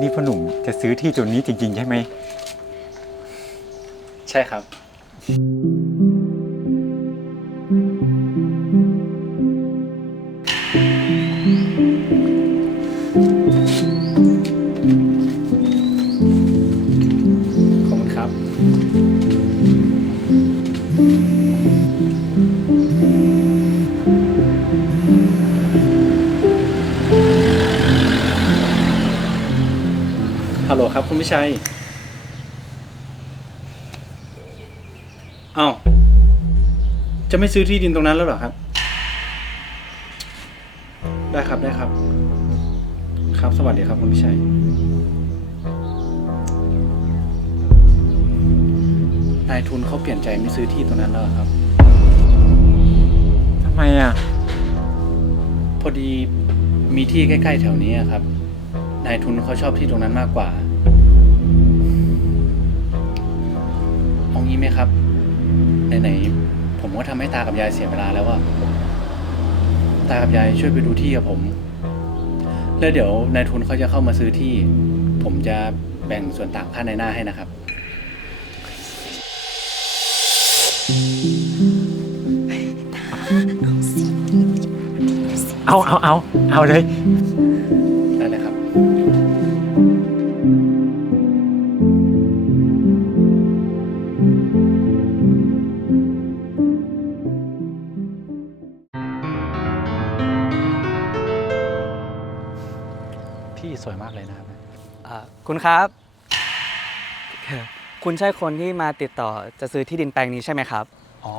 นี่พ่อหนุ่มจะซื้อที่ตรงนี้จริงๆ ใช่ไหม ใช่ครับ ฮัลโหลครับคุณพิชัยเอ้าจะไม่ซื้อที่ดินตรงนั้นแล้วเหรอครับ ได้ครับได้ครับ ครับ สวัสดีครับคุณพิชัย นายทุนเขาเปลี่ยนใจไม่ซื้อที่ตรงนั้นแล้วเหรอครับ ทำไมอะ พอดีมีที่ใกล้ ๆ แถวนี้อะครับ นายทุนเขาชอบที่ตรงนั้นมากกว่า ไหมครับ ไหนๆผมก็ทำให้ตากับยายเสียเวลาแล้วว่า ตากับยายช่วยไปดูที่กับผม แล้วเดี๋ยวนายทุนเขาจะเข้ามาซื้อที่ ผมจะแบ่งส่วนต่างค่าในหน้าให้นะครับ เอาเอาเอาเอาเลยได้เลย คุณครับ คุณใช่คนที่มาติดต่อจะซื้อที่ดินแปลงนี้ใช่ไหมครับ อ๋อ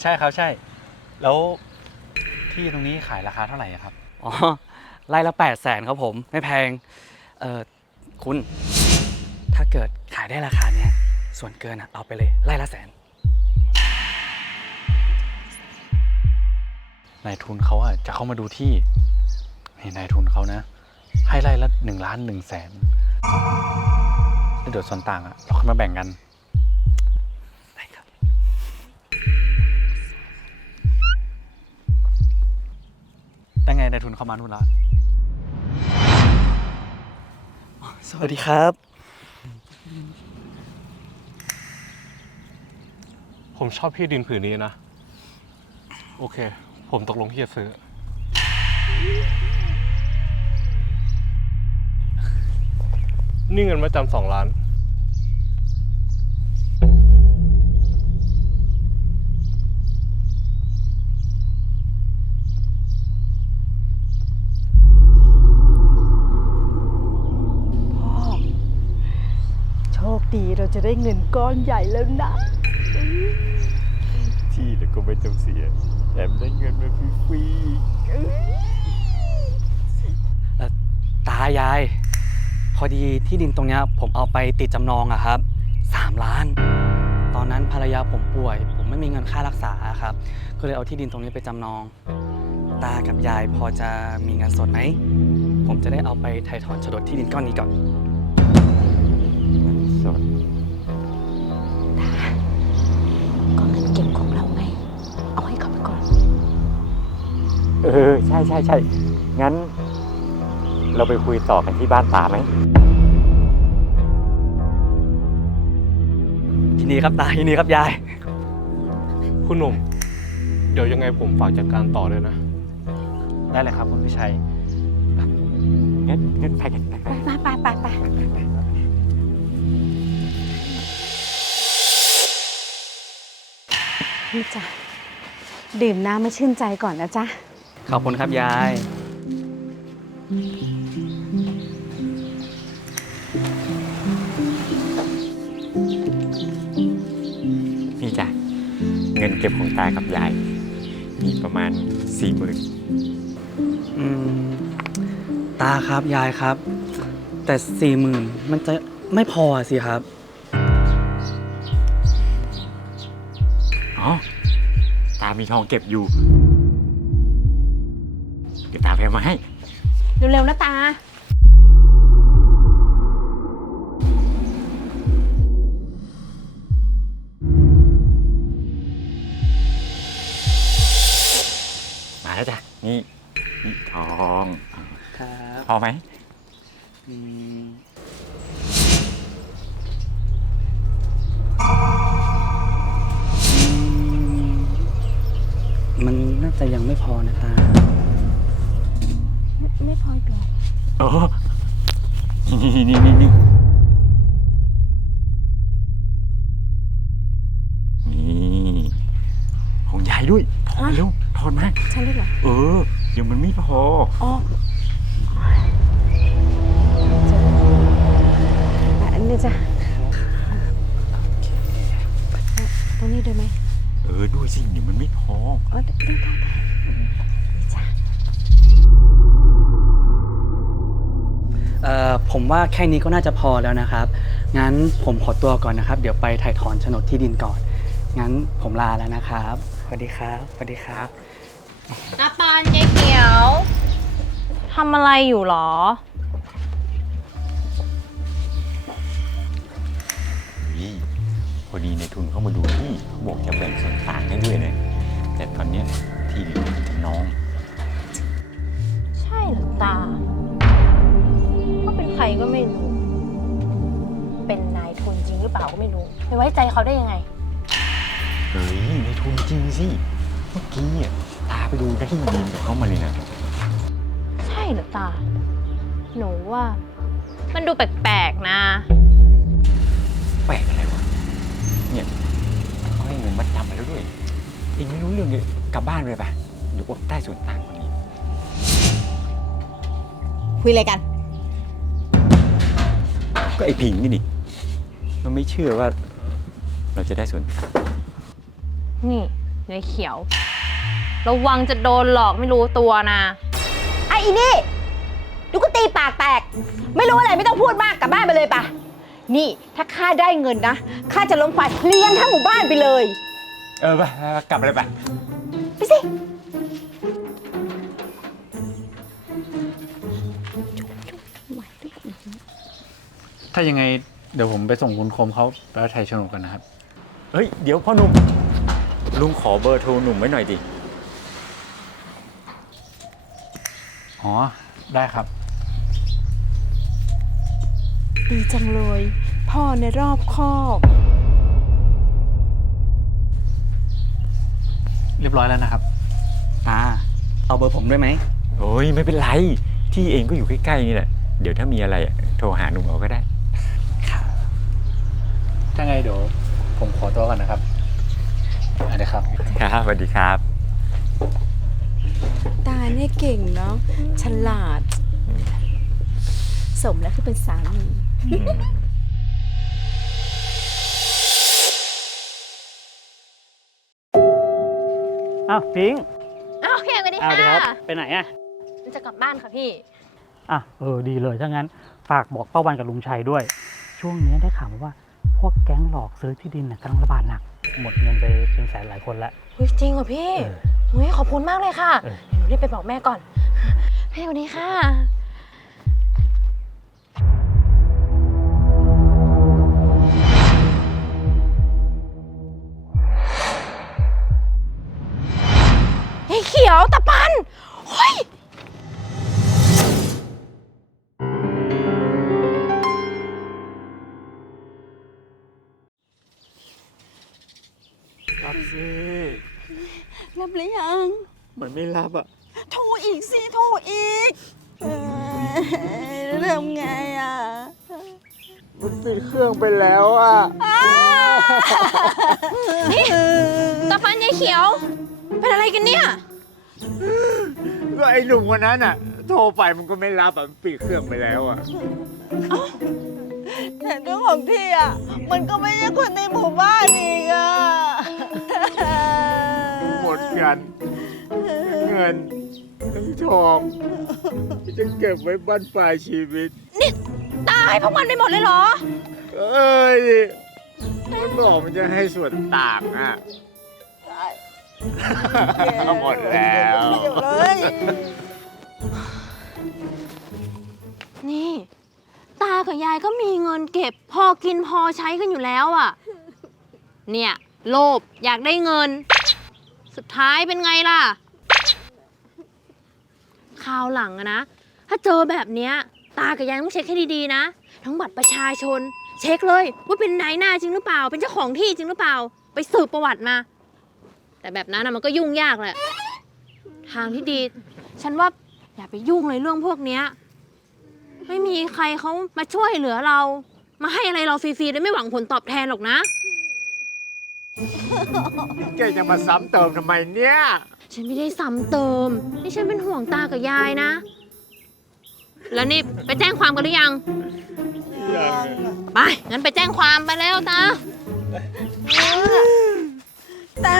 ใช่ครับใช่ แล้วที่ตรงนี้ขายราคาเท่าไหร่อะครับ อ๋อไร่ละ8 0 0แสนครับผม ไม่แพง เออคุณ ถ้าเกิดขายได้ราคาเนี้ย ส่วนเกินอะเอาไปเลย ไร่ละแสน นายทุนเขาอะจะเข้ามาดูที่นี่นายทุนเขานะ ให้ไร่ละหนึ่งล้านหนึ่งแสนแล้ว เดี๋ยวส่วนต่างอะเราค่อยมาแบ่งกันได้ครับ ได้ไงนายทุนเข้ามานู่นละสวัสดีครับ ผมชอบที่ดินผืนนี้นะ โอเค ผมตกลงที่จะซื้อ นี่เงินมาจำสองล้านโชคดีเราจะได้เงินก้อนใหญ่แล้วนะ ที่แล้วก็ไม่ต้องเสีย แถมได้เงินมาฟรีตายายพ อดีที่ดินตรงเนี้ยผมเอาไปติดจำนองอะครับ 3 ล้าน ตอนนั้นภรรยาผมป่วย ผมไม่มีเงินค่ารักษาครับ ก็เลยเอาที่ดินตรงนี้ไปจำนอง ตากับยายพอจะมีเงินสดไหม ผมจะได้เอาไปไถ่ถอนโฉนดที่ดินก้อนนี้ก่อนๆสดก็เงินเก็บของเราไง เอาให้เขาไปก่อน เออ ใช่ใช่ใช่งั้น เราไปคุยต่อกันที่บ้านตาไหม ยินดีครับตายินดีครับยาย คุณหนุ่ม เดี๋ยวยังไงผมฝากจัดการต่อด้วยนะ ได้เลยครับคุณพิชัยงั้นงั้นไปกันไปกันไปไปไปไปนี่จ้ะดื่มน้ำมาชื่นใจก่อนนะจ๊ะ ขอบคุณครับยาย งินเก็บของตากับยาย มีประมาณสี่หมื่นอืมตาครับยายครับ แต่สี่หมื่นมันจะไม่พอสิครับ อ๋อ ตามีทองเก็บอยู่ เดี๋ยวตาไปเอามาให้ เร็วๆนะตามา นี่ทองครับพอไหมมันน่าจะยังไม่พอนะตา ไม่ไม่พออยู่โอ้นี่นี่นี่นี่นี่ของยายด้วยพอเร็ว มาฉันเลยเหรอ เออ เดี๋ยวมันไม่พอ อ๋ออันนี้จ้ะตรงนี้ด้วยไหมเออด้วยสิเดี๋ยวมันไม่พอ อ๋อได้ได้ได้นี่จ้ะเอ่อผมว่าแค่นี้ก็น่าจะพอแล้วนะครับ งั้นผมขอตัวก่อนนะครับ เดี๋ยวไปถ่ายถอนโฉนดที่ดินก่อน งั้นผมลาแล้วนะครับ สวัสดีครับ สวัสดีครับ น้าปานยายเขียวทำอะไรอยู่หรอ นี่พอดีในทุนเข้ามาดูที่เขาบอกจะแบ่งส่วนต่างให้ด้วยนะแต่ตอนเนี้ยที่ดินมันจะน้อง ใช่เหรือตาเขาเป็นใครก็ไม่รู้ เป็นนายทุนจริงหรือเปล่าก็ไม่รู้ไปไว้ใจเขาได้ยังไง เฮ้ยในทุนจริงสิ เมื่อกี้อะ ตาไปดูได้ที่ดินกับเขามาเลยนะ ใช่เหรือตา หนูว่า มันดูแปลกๆนะ แปลกอะไรวะ เนี่ยเขาให้เงินมัดจำมาแล้วด้วยเองไม่รู้เรื่องเลยกลับบ้านเลยปะเดี๋ยวอดได้ส่วนต่างวันนี้ คุยอะไรกัน ก็ไอ้ผิงนี่นี่มันไม่เชื่อว่า เราจะได้ส่วนต่างนี่ยายเขียว ระวังจะโดนหลอกไม่รู้ตัวนะ ไอ้อีนี่ดูก็ตีปากแตก ไม่รู้อะไรไม่ต้องพูดมากกลับบ้านไปเลยปะนี่ถ้าข้าได้เงินนะข้าจะล้มไฟเลี้ยงทั้งหมู่บ้านไปเลย เออไปไปไปกลับเลยไป ไปสิ ถ้ายังไงเดี๋ยวผมไปส่งคุณคมเขาไปถ่ายโฉนดกันนะครับ เฮ้ย เดี๋ยวพ่อหนุ่มลุงขอเบอร์โทรหนุ่มไว้หน่อยดิ อ๋อ ได้ครับ ดีจังเลย พ่อในรอบคอบ เรียบร้อยแล้วนะครับ ตา เอาเบอร์ผมด้วยไหม โอ้ยไม่เป็นไร ที่เองก็อยู่ใกล้ๆนี่แหละ เดี๋ยวถ้ามีอะไรอะโทรหาหนุ่มเอาก็ได้ ถ้าไงเดี๋ยวผมขอตัวก่อนนะครับอันนี้ครับ ครับสวัสดีครับ ตาเนี่ยเก่งเนาะฉลาด สมแล้วที่เป็นสามี อ้าวพิงค์อ้าวพี่สวัสดีอ้าวค่ะเดี๋ยวครับไปไหนอะจะกลับบ้านค่ะพี่ อะเออดีเลยถ้างั้นฝากบอกป้าวันกับลุงชัยด้วย ช่วงนี้ได้ข่าวมาว่า พวกแก๊งหลอกซื้อที่ดินน่ะกำลังระบาดหนัก หมดเงินไปเป็นแสนหลายคนละ เฮ้ยจริงเหรอพี่ เออ เฮ้ยขอบคุณมากเลยค่ะเออเดี๋ยวหนูรีบไปบอกแม่ก่อนพี่สวัสดีค่ะเฮ้ยเขียวตะปันเฮ้ยรับสิ รับหรือยังมันไม่รับอะโทรอีกสิโทรอีกเอ้ยเริ่มไงอะมันปิดเครื่องไปแล้วอะตะปันยายเขียว เป็นอะไรกันเนี่ย ก็ไอ้หนุ่มคนนั้นอะโทรไปมันก็ไม่รับอะมันปิดเครื่องไปแล้วอะแต่เจ้าของที่อะ มันก็ไม่ใช่คนในหมู่บ้านอีกอะหม ดกันทั้งเงินทั้งทองที่จะเก็บไว้บั้นปลายชีวิต นี่ตายพวกมันไปหมดเลยเหรอ เอ้ยมันบอกมันจะให้ส่วนต่างอะหมดแล้วเดี๋ยวเลยนี่ ตากับยายก็มีเงินเก็บ พอกินพอใช้กันอยู่แล้วอะ่ะ เนี่ย โลภอยากได้เงิน สุดท้ายเป็นไงล่ะ คราวหลังอะนะ ถ้าเจอแบบเนี้ย ตากับยายต้องเช็คให้ดีๆนะ ทั้งบัตรประชาชน เช็คเลย ว่าเป็นนายหน้าจริงหรือเปล่า เป็นเจ้าของที่จริงหรือเปล่า ไปสืบประวัติมา แต่แบบนั้นนะมันก็ยุ่งยากแหละ ทางที่ดี ฉันว่าอย่าไปยุ่งเลยเรื่องพวกเนี้ย ไม่มีใครเขามาช่วยเหลือเรา มาให้อะไรเราฟรีๆโดยไม่หวังผลตอบแทนหรอกนะ แกจะมาซ้ำเติมทำไมเนี่ย ฉันไม่ได้ซ้ำเติม นี่ฉันเป็นห่วงตากับยายนะ แล้วนี่ไปแจ้งความกันหรือยัง ไป งั้นไปแจ้งความไปแล้วตา ตา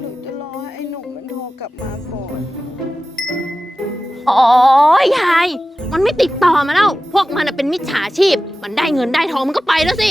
หนูจะรอให้ไอ้หนุ่มมันโทรกลับมาก่อน อ๋อยาย มันไม่ติดต่อมาแล้ว พวกมันน่ะเป็นมิจฉาชีพ มันได้เงินได้ทองมันก็ไปแล้วสิ